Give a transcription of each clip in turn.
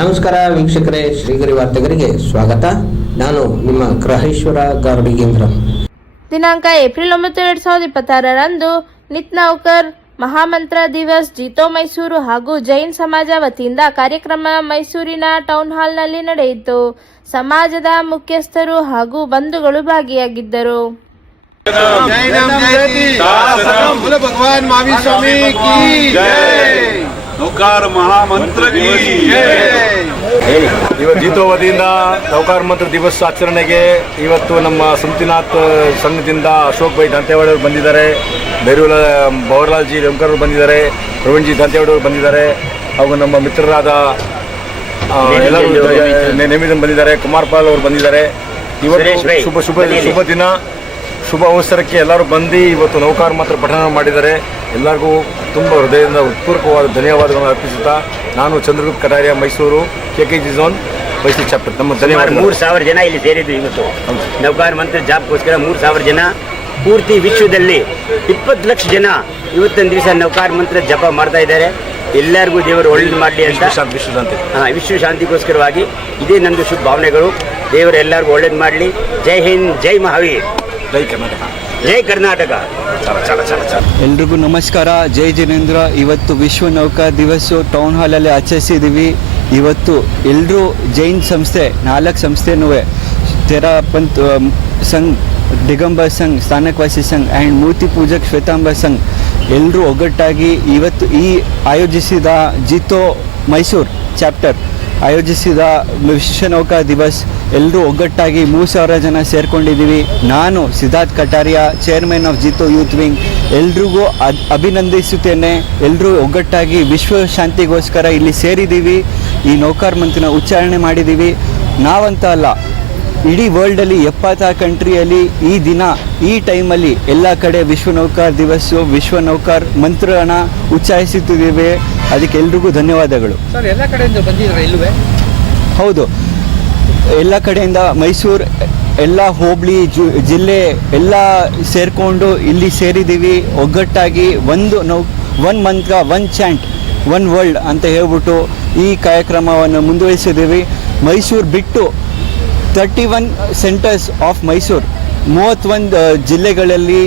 ನಮಸ್ಕಾರ ವೀಕ್ಷಕರೇ, ಶ್ರೀಗರಿ ವಾರ್ತೆಗರಿಗೆ ಸ್ವಾಗತ. ನಾನು ನಿಮ್ಮ ಗ್ರಹೇಶ್ವರ ಗಾರ್ಡಿಗೇಂದ್ರ. ದಿನಾಂಕ ಏಪ್ರಿಲ್ 9, 2026ರಂದು ನಿತ್ ನೌಕರ್ ಮಹಾಮಂತ್ರ ದಿವಸ್ ಜೀತೋ ಮೈಸೂರು ಹಾಗೂ ಜೈನ್ ಸಮಾಜ ವತಿಯಿಂದ ಕಾರ್ಯಕ್ರಮ ಮೈಸೂರಿನ ಟೌನ್ ಹಾಲ್ನಲ್ಲಿ ನಡೆಯಿತು. ಸಮಾಜದ ಮುಖ್ಯಸ್ಥರು ಹಾಗೂ ಬಂಧುಗಳು ಭಾಗಿಯಾಗಿದ್ದರು. भगवान महावीर स्वामी की जय, नौकार महामंत्र की जय. ಜೀತೋ ವತಿಯಿಂದ ನೌಕಾರ ಮಂತ್ರ ದಿವಸ ಆಚರಣೆಗೆ ಇವತ್ತು ನಮ್ಮ ಸಂತಿನಾಥ್ ಸಂಘದಿಂದ ಅಶೋಕ್ ಭಾಯ್ ದಂತೇವಾಡ ಅವರು ಬಂದಿದ್ದಾರೆ, ಬೇರೂಲ ಬವರ್ಲಾಲ್ ಜಿ ರೆಂಕರ್ ಅವರು ಬಂದಿದ್ದಾರೆ, ಪ್ರವೀಣ್ ಜಿ ದಂತೇವಾಡ ಅವರು ಬಂದಿದ್ದಾರೆ, ಹಾಗೂ ನಮ್ಮ ಮಿತ್ರರಾದ ಎಲ್ಲರೂ ನೇಮಿದನ್ ಬಂದಿದ್ದಾರೆ, ಕುಮಾರ್ ಪಾಲ್ ಅವರು ಬಂದಿದ್ದಾರೆ. ಇವತ್ತು ಶುಭ ದಿನ, ಶುಭ ಅವಸರಕ್ಕೆ ಎಲ್ಲರೂ ಬಂದು ಇವತ್ತು ನೌಕಾರ ಮಂತ್ರ ಪಠಣ ಮಾಡಿದ್ದಾರೆ. ಎಲ್ಲರಿಗೂ ತುಂಬ ಹೃದಯದಿಂದ ಹೃತ್ಪೂರ್ವಕವಾದ ಧನ್ಯವಾದಗಳನ್ನು ಅರ್ಪಿಸುತ್ತಾ ನಾನು Chandragupta Kataria, Mysuru KKG zone Mysuru chapter. ನಮ್ಮ ಧನ್ಯವಾದ. 3,000 ಜನ ಇಲ್ಲಿ ಸೇರಿದ್ದು ಇವತ್ತು ನೌಕಾರ ಮಂತ್ರ ಜಾಬ್ಗೋಸ್ಕರ. 3,000 ಜನ ಪೂರ್ತಿ ವಿಶ್ವದಲ್ಲಿ 20 ಲಕ್ಷ ಜನ ಇವತ್ತೊಂದು ದಿವಸ ನೌಕಾರ ಮಂತ್ರ ಜಪ ಮಾಡ್ತಾ ಇದ್ದಾರೆ. ಎಲ್ಲರಿಗೂ ದೇವರು ಒಳ್ಳೇದು ಮಾಡಲಿ ಅಂತ ವಿಶ್ವ ಶಾಂತಿಗೋಸ್ಕರವಾಗಿ ಇದೇ ನಮ್ಮದು ಶುಭ ಭಾವನೆಗಳು. ದೇವರು ಎಲ್ಲರಿಗೂ ಒಳ್ಳೇದು ಮಾಡಲಿ. ಜೈ ಹಿಂದ್, ಜೈ ಮಹಾವೀರ್, ಜೈ ಕರ್ನಾಟಕ, ಜೈ ಕರ್ನಾಟಕ. ಎಲ್ರಿಗೂ ನಮಸ್ಕಾರ, ಜೈ ಜಿನೇಂದ್ರ. ಇವತ್ತು ವಿಶ್ವ ನೌಕಾ ದಿವಸ ಟೌನ್ ಹಾಲಲ್ಲಿ ಆಚರಿಸಿದ್ದೀವಿ. ಇವತ್ತು ಎಲ್ಲರೂ ಜೈನ್ ಸಂಸ್ಥೆ 4 ಸಂಸ್ಥೆನೂ ತೆರಾ ಪಂತ್ ಸಂಘ್, ದಿಗಂಬರ್ ಸಂಘ್, ಸ್ಥಾನಕವಾಸಿ ಸಂಘ್ ಆ್ಯಂಡ್ ಮೂರ್ತಿ ಪೂಜಕ್ ಶ್ವೇತಾಂಬರ್ ಸಂಘ್ ಎಲ್ಲರೂ ಒಗ್ಗಟ್ಟಾಗಿ ಇವತ್ತು ಈ ಆಯೋಜಿಸಿದ ಜೀತೋ ಮೈಸೂರು ಚಾಪ್ಟರ್ ಆಯೋಜಿಸಿದ ವಿಶ್ವ ನೌಕಾ ದಿವಸ್ ಎಲ್ಲರೂ ಒಗ್ಗಟ್ಟಾಗಿ 3,000 ಜನ ಸೇರ್ಕೊಂಡಿದ್ದೀವಿ. ನಾನು Siddharth Kataria, chairman of Jito youth wing, ಎಲ್ರಿಗೂ ಅಭಿನಂದಿಸುತ್ತೇನೆ. ಎಲ್ಲರೂ ಒಗ್ಗಟ್ಟಾಗಿ ವಿಶ್ವ ಶಾಂತಿಗೋಸ್ಕರ ಇಲ್ಲಿ ಸೇರಿದ್ದೀವಿ. ಈ ನೌಕಾರ ಮಂತ್ರನ ಉಚ್ಚಾರಣೆ ಮಾಡಿದ್ದೀವಿ. ನಾವಂತ ಅಲ್ಲ, ಇಡೀ ವರ್ಲ್ಡಲ್ಲಿ 76 ಕಂಟ್ರಿಯಲ್ಲಿ ಈ ದಿನ, ಈ ಟೈಮಲ್ಲಿ ಎಲ್ಲ ಕಡೆ ವಿಶ್ವ ನೌಕಾರ ದಿವಸ, ವಿಶ್ವ ನೌಕಾರ ಮಂತ್ರನ ಉಚ್ಚಾರಿಸುತ್ತಿದ್ದೇವೆ. ಅದಕ್ಕೆ ಎಲ್ರಿಗೂ ಧನ್ಯವಾದಗಳು. ಸರ್, ಎಲ್ಲ ಕಡೆಯಿಂದ ಬಂದಿದ್ದಾರೆ ಇಲ್ಲವೇ? ಹೌದು, ಎಲ್ಲ ಕಡೆಯಿಂದ ಮೈಸೂರು, ಎಲ್ಲ ಹೋಬಳಿ, ಜಿಲ್ಲೆ ಎಲ್ಲ ಸೇರಿಕೊಂಡು ಇಲ್ಲಿ ಸೇರಿದ್ದೀವಿ. ಒಗ್ಗಟ್ಟಾಗಿ ಒನ್ ಮಂತ್ರ, ಒನ್ ಚಾಂಟ್, ಒನ್ ವರ್ಲ್ಡ್ ಅಂತ ಹೇಳ್ಬಿಟ್ಟು ಈ ಕಾರ್ಯಕ್ರಮವನ್ನು ಮುಂದುವರಿಸಿದ್ದೀವಿ. ಮೈಸೂರು ಬಿಟ್ಟು 31 ಸೆಂಟರ್ಸ್ ಆಫ್ ಮೈಸೂರು, 31 ಜಿಲ್ಲೆಗಳಲ್ಲಿ,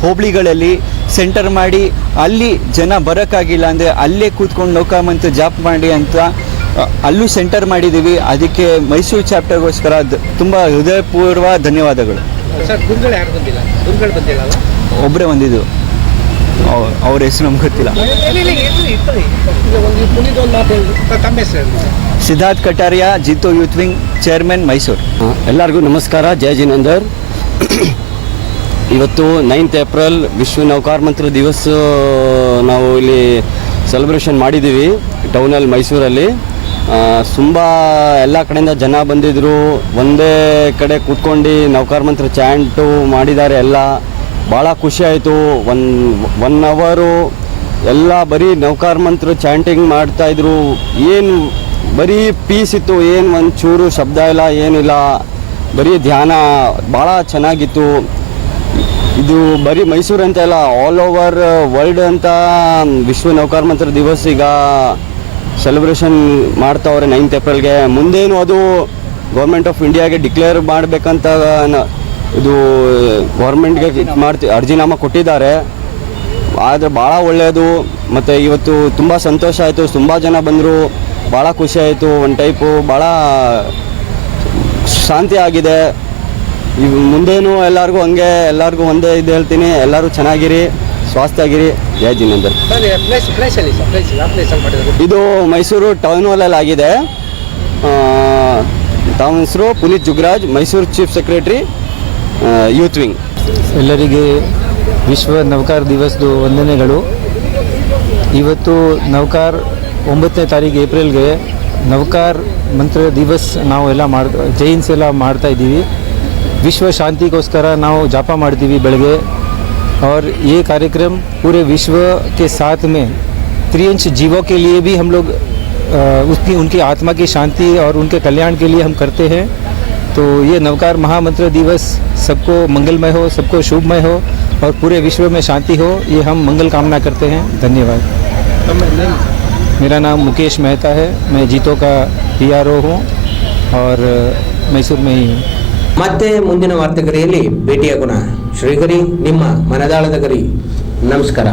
ಹೋಬಳಿಗಳಲ್ಲಿ ಸೆಂಟರ್ ಮಾಡಿ ಅಲ್ಲಿ ಜನ ಬರೋಕ್ಕಾಗಿಲ್ಲ ಅಂದರೆ ಅಲ್ಲೇ ಕೂತ್ಕೊಂಡು ನೌಕಾ ಮಂತ್ರ ಜಾಪ್ ಮಾಡಿ ಅಂತ ಅಲ್ಲೂ ಸೆಂಟರ್ ಮಾಡಿದ್ದೀವಿ. ಅದಕ್ಕೆ ಮೈಸೂರು ಚಾಪ್ಟರ್ಗೋಸ್ಕರ ತುಂಬ ಹೃದಯಪೂರ್ವ ಧನ್ಯವಾದಗಳು. ಸರ್, ಗುರುಗಳು ಯಾರು ಬಂದಿಲ್ಲ? ಗುರುಗಳು ಬಂದಿಲ್ಲ ಅಲ್ಲ? ಒಬ್ಬರೇ ಬಂದಿದ್ದು, ಅವ್ರ ಹೆಸರು ನಮ್ಗೆ ಗೊತ್ತಿಲ್ಲ. ತಮ್ಮ ಹೆಸರು? Siddharth Kataria, Jito youth wing chairman, Mysuru. ಎಲ್ಲರಿಗೂ ನಮಸ್ಕಾರ, ಜೈ ಜಿನೇಂದರ್. ಇವತ್ತು 9th ಏಪ್ರಿಲ್ ವಿಶ್ವ ನೌಕಾರ ಮಂತ್ರ ದಿವಸ ನಾವು ಇಲ್ಲಿ ಸೆಲೆಬ್ರೇಷನ್ ಮಾಡಿದ್ದೀವಿ ಟೌನಲ್ಲಿ, ಮೈಸೂರಲ್ಲಿ. ತುಂಬ ಎಲ್ಲ ಕಡೆಯಿಂದ ಜನ ಬಂದಿದ್ದರು. ಒಂದೇ ಕಡೆ ಕೂತ್ಕೊಂಡು ನೌಕಾರ ಮಂತ್ರ ಚಾಂಟು ಮಾಡಿದ್ದಾರೆ. ಎಲ್ಲ ಭಾಳ ಖುಷಿ ಆಯಿತು. ಒನ್ ಅವರು ಎಲ್ಲ ಬರೀ ನೌಕಾರ ಮಂತ್ರ ಚಾಂಟಿಂಗ್ ಮಾಡ್ತಾಯಿದ್ರು. ಏನು ಬರೀ ಪೀಸ್ ಇತ್ತು, ಏನು ಒಂದು ಚೂರು ಶಬ್ದ ಇಲ್ಲ, ಏನಿಲ್ಲ, ಬರೀ ಧ್ಯಾನ. ಭಾಳ ಚೆನ್ನಾಗಿತ್ತು. ಇದು ಬರೀ ಮೈಸೂರು ಅಂತ ಇಲ್ಲ, ಆಲ್ ಓವರ್ ವರ್ಲ್ಡ್ ಅಂತ ವಿಶ್ವ ನೌಕಾರ ಮಂತ್ರ ದಿವಸ ಈಗ ಸೆಲೆಬ್ರೇಷನ್ ಮಾಡ್ತಾವ್ರೆ 9th ಏಪ್ರಿಲ್ಗೆ. ಮುಂದೇನು ಅದು ಗೌರ್ಮೆಂಟ್ ಆಫ್ ಇಂಡಿಯಾಗೆ ಡಿಕ್ಲೇರ್ ಮಾಡಬೇಕಂತ ಇದು ಗೌರ್ಮೆಂಟ್ಗೆ ಅರ್ಜಿನಾಮ ಕೊಟ್ಟಿದ್ದಾರೆ. ಆದರೆ ಭಾಳ ಒಳ್ಳೆಯದು. ಮತ್ತು ಇವತ್ತು ತುಂಬ ಸಂತೋಷ ಆಯಿತು, ತುಂಬ ಜನ ಬಂದರು, ಭಾಳ ಖುಷಿ ಆಯಿತು. ಒಂದು ಟೈಪು ಭಾಳ ಶಾಂತಿ ಆಗಿದೆ. ಮುಂದೇನು ಎಲ್ಲರಿಗೂ ಹಂಗೆ, ಎಲ್ಲರಿಗೂ ಒಂದೇ ಇದು ಹೇಳ್ತೀನಿ, ಎಲ್ಲರೂ ಚೆನ್ನಾಗಿರಿ, ಸ್ವಾಸ್ಥ್ಯ ಆಗಿರಿ. ಜೈ ಜಿನೇಂದರ್. ಇದು ಮೈಸೂರು ಟೌನ್ ಹಾಲಲ್ಲಿ ಆಗಿದೆ. ತಮ್ಮ ಹೆಸರು Puneet Jugraj, Mysuru chief secretary, youth wing. ಎಲ್ಲರಿಗೆ ವಿಶ್ವ ನೌಕಾರ ದಿವಸದ ವಂದನೆಗಳು. ಇವತ್ತು ನೌಕಾರ 9ನೇ ತಾರೀಕು ಏಪ್ರಿಲ್ಗೆ ನೌಕಾರ ಮಂತ್ರ ದಿವಸ್ ನಾವು ಎಲ್ಲ ಜೈನ್ಸ್ ಎಲ್ಲ ಮಾಡ್ತಾ ಇದ್ದೀವಿ. विश्व शांतिಗೋಸ್ಕರ ನಾವು ಜಾಪ ಮಾಡ್ತೀವಿ ಬೆಳಗ್ಗೆ. और ये कार्यक्रम पूरे विश्व के साथ में त्रिअंश जीवों के लिए भी हम लोग उनकी आत्मा की शांति और उनके कल्याण के लिए हम करते हैं. तो ये नवकार महामंत्र दिवस सबको मंगलमय हो, सबको शुभमय हो और पूरे विश्व में शांति हो, ये हम मंगल कामना करते हैं. धन्यवाद. मेरा नाम मुकेश मेहता है, मैं जीतो का PRO हूँ और मैसूर में ही हूँ। ಮತ್ತೆ ಮುಂದಿನ ವಾರ್ತೆಗರಿಯಲ್ಲಿ ಭೇಟಿಯಾಗೋಣ. ಶ್ರೀಗರಿ ನಿಮ್ಮ ಮನದಾಳದ ಗರಿ. ನಮಸ್ಕಾರ.